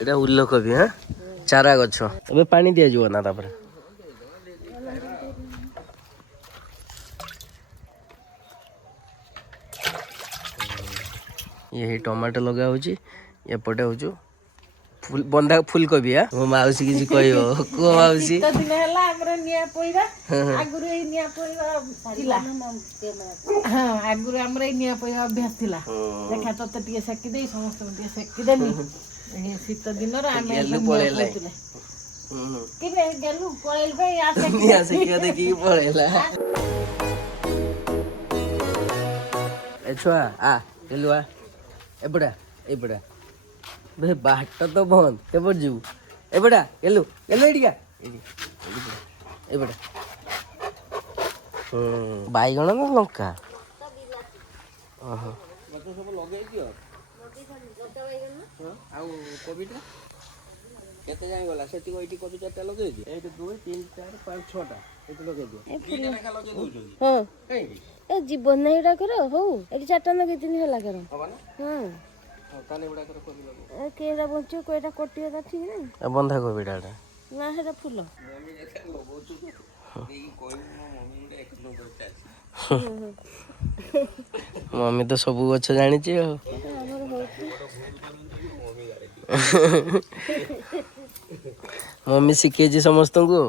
এটা ଉଲକୋବି ହଁ ଚାରା ଗଛ ଏବେ ପାଣି ଦିଆଯିବ ନା ତାପରେ ये टमाटो लगा होची एपटे होचु फुल बंधा फुलकोबी आ मो माउसी किसी कहइबो को माउसी तो दिन हला हमरो निया पोइबा आगुरु ए निया पोइबा थिला हां आगुरु हमरो ए निया पोइबा अभ्यास थिला देखा तो टिके सेकी देई समस्त टिके सेकी देनी ए शीत दिन रे आमे गेलु पळेले किबे गेलु पळेल भाई आसे निया सेकी देखि पळेला ए छुआ आ गेलु आ एपड़ा एपड़ा बे बाट तो बंद केपर जीव एपड़ा गेलु गेलु एडिया एपड़ा बाईगण ना लंका ओहो मत सब लगे दियो आ कोबीटा केते जाय गला सेति कोइटी कोबी चारटा लगे दियो 1 2 3 4 5 6 टा एते लगे दियो तीन लेखा लगे दउछो हां कई ए जीवन नै एडा करो हो एक चारटा लगे दिन हला करो हबा ना हां ताने बडा कर कोबी लगे ए केरा बंचो कोइटा कटियो ता ठीक नै बंधा कोबीटा ना हेरा फूल मम्मी देखा लगोछु देई कोइ मम्मी रे एक नंबर चाची मम्मी तो सब गछ जानि छी हो मम्मी सिखे जी समस्त को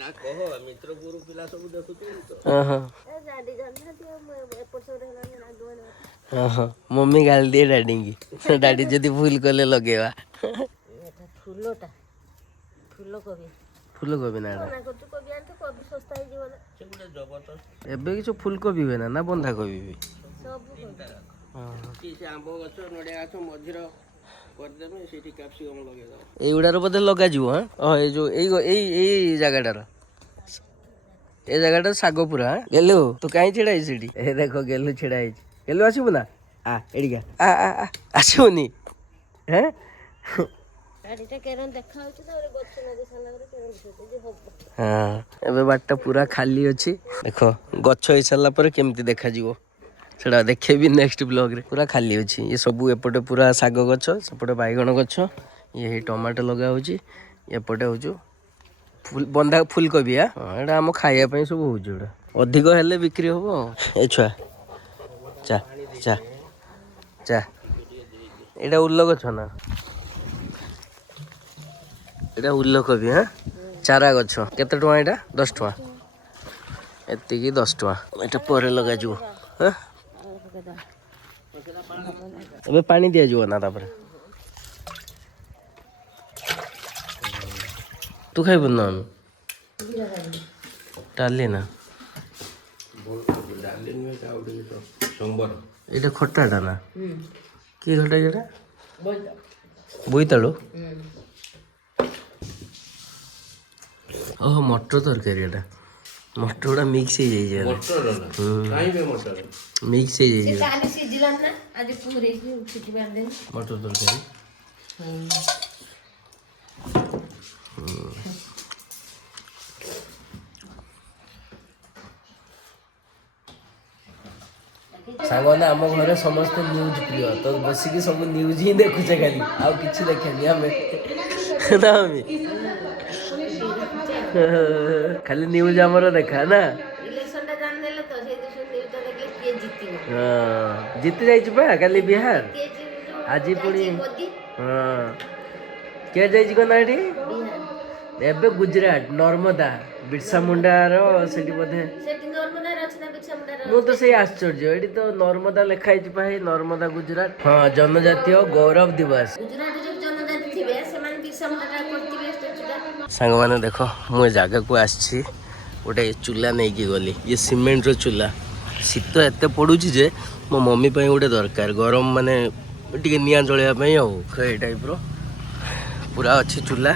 ना कहो मित्र गुरु पिला सब देखु तो हां गाडी जाना दियो एपिसोड हला ना दोन हां मम्मी गाल दिए डैडी की डैडी जदी फूल कोले लगेवा एटा फूलोटा फूलकोबी ना कोबी आन तो कोबी सस्ता ही जीवन से गुडे जबरदस्त एबे किछो फूलकोबी बे ना बंधा कोबी भी सब हां की से आंबो गछ नडिया गछ मझिर कर देबे सेठी कैप्सिकम लगे दाओ एई उडार बदे लगा जीवो हां ए जो एई जगाटार ए जगाटा सागो पूरा गेलु तू काई छिड़ाई सेठी ए देखो गेलु छिड़ाई गेलु आसीबु ना आ एडिगा आ आसीबुनी हैं गाडीटा केरन देखा होची तारे गछ लगे साला करे केरन दिसते जे हो हां एबे बाटटा पूरा खाली अछि देखो गछ होई साला पर केमती देखा जीवो सेडा देखेबी नेक्स्ट ब्लॉग रे पूरा खाली अछि ये सब एपटे पूरा सागो गछ सेपटे बाईगण गछ ये टमाटो लगा होची एपटे होचु फुल बंधा फुलकोबी आ एडा हम खाइया पई सब होचु एडा अधिक हेले बिक्री होबो ए छुआ चा चा चा एडा उल्लो गछ ना एटा उल्लकोबी हां चारा गछ केते टका एटा 10 टका एति की 10 टका एटा परे लगा जो हां अबे पानी दिया जो ना तापर तू खाइ बन्ना डाली ना डाली में जाउडी तो संबर एटा खट्टाटा ना की खट्टा एटा बोईताळो ओह मटर तरकारी एटा मटर गुड़ा मिक्स हो जाए मटर काई बे मटर मिक्स हो जाए काली सिजिलन ना आज पूरे की सिटी बांध दे मटर तरकारी सांगना आम घर समस्त न्यूज प्रिय तो बसिकी सब न्यूज ही देखुचे खाली आउ किछि देखेनी हमें ना हमें खाली न्यूज हमर देखा ना इलेक्शन ता जान देले तो से न्यूज ता देखले के जीतिबो हां जीत जाई छ बा खाली बिहार आज पुणी हां के जाई छ कोनाडी एबे गुजरात नर्मदा बिरसा मुंडा रो सेठी बधे सेठी नर्मदा रो छना बिरसा मुंडा रो मु तो से आश्चर्य एडी तो नर्मदा लिखाई छ भाई नर्मदा गुजरात हां जनजातीय गौरव दिवस गुजरात जो जनजाति थिबे से माने बिरसा मुंडा करतिबे स्टेचुटा सांग माने देखो मु जगह को आछि गोटे चूल्हा नहीं की गली ये सीमेंट रो चूल्हा शीत एत पड़ू जे मो मम्मी पे गोटे दरकार गरम माने टिके निया जलिया पे आ टाइप रो पूरा अच्छी चूल्हा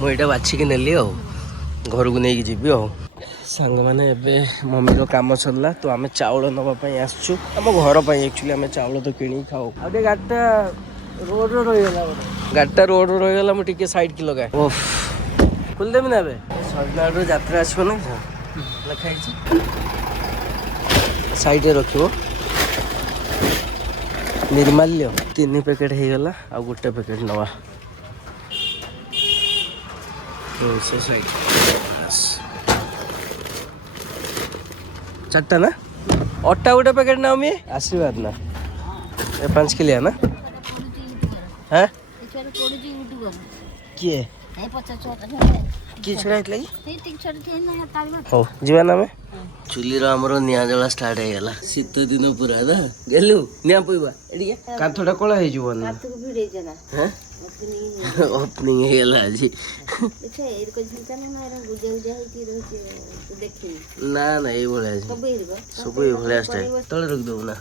मुझे बाछिकी नेली घर को नहीं जी सांग मैंने मम्मी रो काम सरला तो आम चाउल नापी आसचु आम घर पर एक्चुअली आम चाउल तो किणी खाऊ आगे गाड़ीटा रोड रहीगला गाड़ीटा रोड रहीगला मुझे साइड की लगा ओफ खोलदेवी ना सजनाड़ यात्रा आसो ना लिखाई साइड रख निर्माल्य 3 पैकेट हो गला आ गोटे पैकेट नवा चारटा ना अट्टा गोटे पैकेट ना मी आशीर्वाद ना 5 किलो ना हाँ किए किए छड़ा लगी हो जीवन आम चुली आमर निआ जला स्टार्ट हो गला शीत दिन पूरा ना गेलु निआ पईबा एडिया काथटा कोला हे जीवन ना हैं ओपनिंग हो गला आज ना ना ये भले सब ये भले स्टाइल तले रख दो ना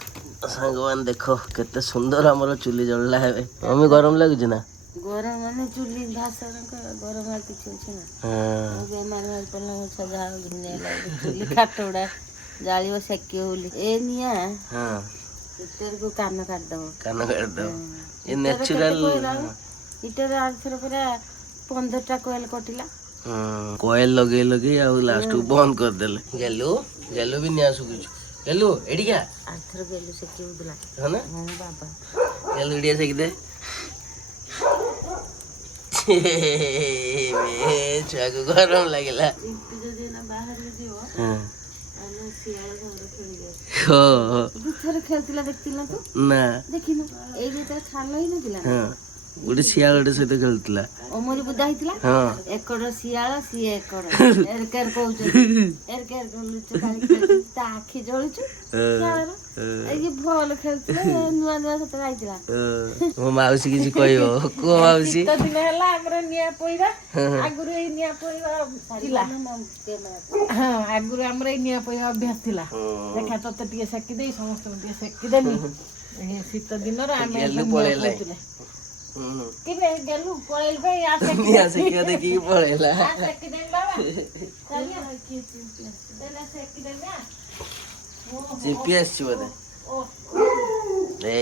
सांगवान देखो केते सुंदर हमर चुली जळला है मम्मी गरम लागुची ना गरम माने चुली घास गरम आ किछ छै ना हां बेमार मार पड़ला सजा घिने लागे चुली काटोड़ा जालियो सेके होली ए निया हां इतर को कान काट दो ये नेचुरल इतर आथर पूरा 15टा कोयल कटिला कोयल लगे लगे आ लास्ट को बंद कर देले गेलु गेलु भी निया सुकुछु गेलु एडी क्या आथर गेलु सेके उदला है ना हां बाबा गेलु एडिया सेके दे छुआ को गरम लगला बाहर जीव हां थर खेलतिला देखतिला तो ना देखिनो ए जे त छालो ही नदिला हां गोटे सियालटे सहित खेलुला ओमरी बुदा हितला हां एकड़ सियाल सी एकड़ एरकेर कहउछ एरकेर कहउछ काली खेलति ता आखि जळुछ सियाल ए जे भल खेलतिला नुआ नुआ सत आइतिला मो माउसी किछि कहियो को माउसी त दिन हला हमर निया पोइरा आगुरु ए निया पोइरा थिला हां आगुरु हमर ए निया पोइरा अभ्यास थिला देखा त टिके सेकी देई समस्त टिके सेकी देनी ए शीत दिन रे आमे पळेला किने गेलु पळेल भाई आसे के देखि पळेला आसे कि देन बाबा चलिए देना से कि देन ना जीपीएस छी बदे ए